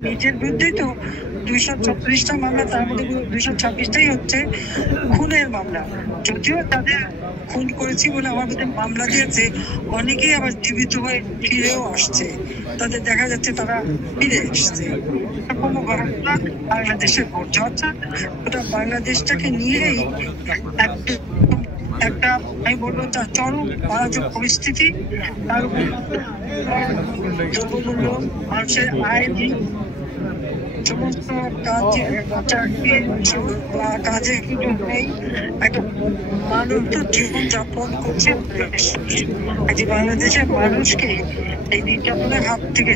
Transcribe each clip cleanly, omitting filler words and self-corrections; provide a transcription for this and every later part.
নিজের বিরুদ্ধেই তো 236টা মামলা, তার মধ্যে 226টাই হচ্ছে খুনের মামলা। যদিও তাদের খুন করেছি বলে আমার বিরুদ্ধে মামলা দিয়েছে, অনেকেই আবার জীবিত হয়ে ফিরেও আসছে, তাদের দেখা যাচ্ছে তারা ফিরে এসছে। কোনো ঘটনা বাংলাদেশে ঘটছে, অর্থাৎ ওটা বাংলাদেশটাকে নিয়েই একটা আমি বলবো তার চরম অরাজক পরিস্থিতি। তার উপর দ্রব্যমূল্য, মানুষের আয়, সমস্ত কাজে কিন্তু নেই, একটা মানুষ তো জীবন যাপন করছে। বাংলাদেশের মানুষকে এই নির্যাতনের হাত থেকে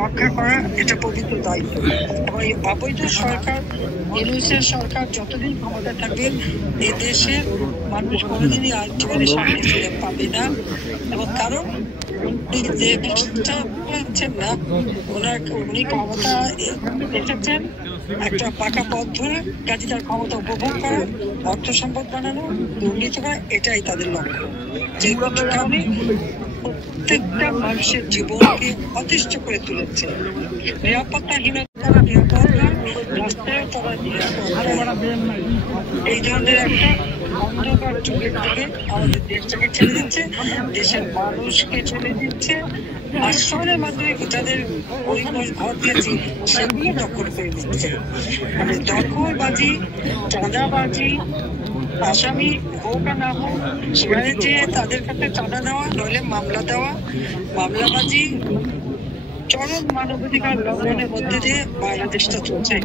রক্ষা করা এটা পবিত্র দায়িত্ব। এবং এই অবৈধ সরকার, ইউনিসের সরকার যতদিন ক্ষমতা থাকবে, এই দেশের মানুষ কোনোদিনই আর জীবনে শান্তি ফিরে পাবে না। এবং কারণ না, উনি ক্ষমতা এসেছেন একটা পাকা পথ ধরে, কাজে তার ক্ষমতা উপভোগ করা, অর্থ সম্পদ বানানো, দুর্নীতি করা, এটাই তাদের লক্ষ্য। যে কারণে প্রত্যেকটা মানুষের জীবনকে অতিষ্ঠ করে তুলেছে। নিরাপত্তাহীনতা, রাস্তায় তারা এই ধরনের একটা অন্ধকার যুগের দিকে আমাদের দেশটাকে ছেড়ে দিচ্ছে, দেশের মানুষকে ছেড়ে দিচ্ছে। আশ্রয়ের মাধ্যমে যাদের পরিবেশ ঘর দিয়েছি সেগুলো দখল করে দিচ্ছে। মানে দখলবাজি, চাঁদাবাজি, আসামি হোক আর না হোক, সেখানে যে তাদের কাছে চাঁদা নেওয়া, নইলে মামলা দেওয়া, মামলাবাজি, চরম মানবাধিকার লঙ্ঘনের মধ্যে দিয়ে বাংলাদেশটা চলছে।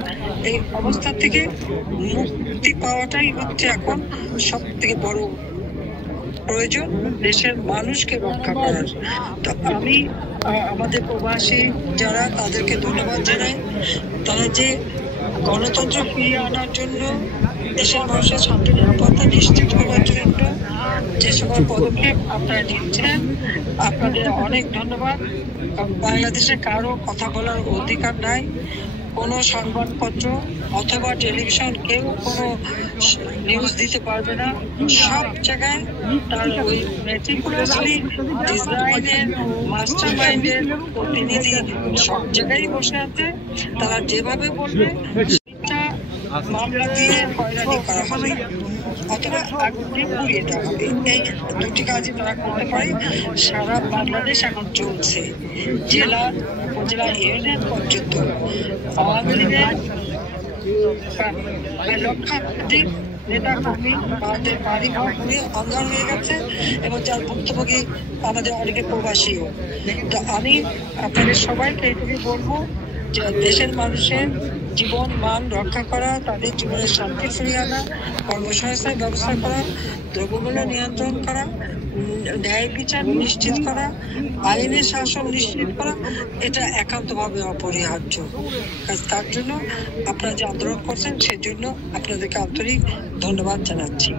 এই অবস্থা থেকে মুক্তি পাওয়াটাই হচ্ছে এখন সব থেকে বড় প্রয়োজন, দেশের মানুষকে রক্ষা করার। তো আমি আমাদের প্রবাসী যারা, তাদেরকে ধন্যবাদ জানাই। তারা যে গণতন্ত্র ফিরিয়ে আনার জন্য, দেশের মানুষের শান্তি নিরাপত্তা নিশ্চিত করার জন্য যে সকল পদক্ষেপ আপনারা নিচ্ছেন, আপনাদের অনেক ধন্যবাদ। বাংলাদেশে কারো কথা বলার অধিকার নাই, কোনো সংবাদপত্র অথবা টেলিভিশন কেউ কোনো নিউজ দিতে পারবে না। সব জায়গায় তার ওই মেটিকুলাসলি ডিজাইনের মাস্টার মাইন্ডের প্রতিনিধি সব জায়গায় বসে আছে। তারা যেভাবে বলবে মামলা দিয়ে হয়রানি করা হবে অথবা আগুন দিয়ে পুড়িয়ে দেওয়া হবে। এই দুটি কাজই তারা করতে পারে। সারা বাংলাদেশ এখন চলছে, জেলা, উপজেলা, ইউনিয়ন পর্যন্ত আওয়ামী লীগের লক্ষাধিক নেতা কর্মী আমাদের বাড়ি ঘরে অঙ্গার হয়ে গেছে, এবং যার ভুক্তভোগী আমাদের অনেকে প্রবাসীও। তো আমি আপনাদের সবাইকে এইটুকু বলবো যে দেশের মানুষের জীবন মান রক্ষা করা, তাদের জীবনের শান্তি ফিরিয়ে আনা, কর্মসংস্থান ব্যবস্থা করা, দ্রব্যমূল্য নিয়ন্ত্রণ করা, ন্যায় বিচার নিশ্চিত করা, আইনের শাসন নিশ্চিত করা, এটা একান্তভাবে অপরিহার্য। তার জন্য আপনারা যে আন্দোলন করছেন সেজন্য আপনাদেরকে আন্তরিক ধন্যবাদ জানাচ্ছি।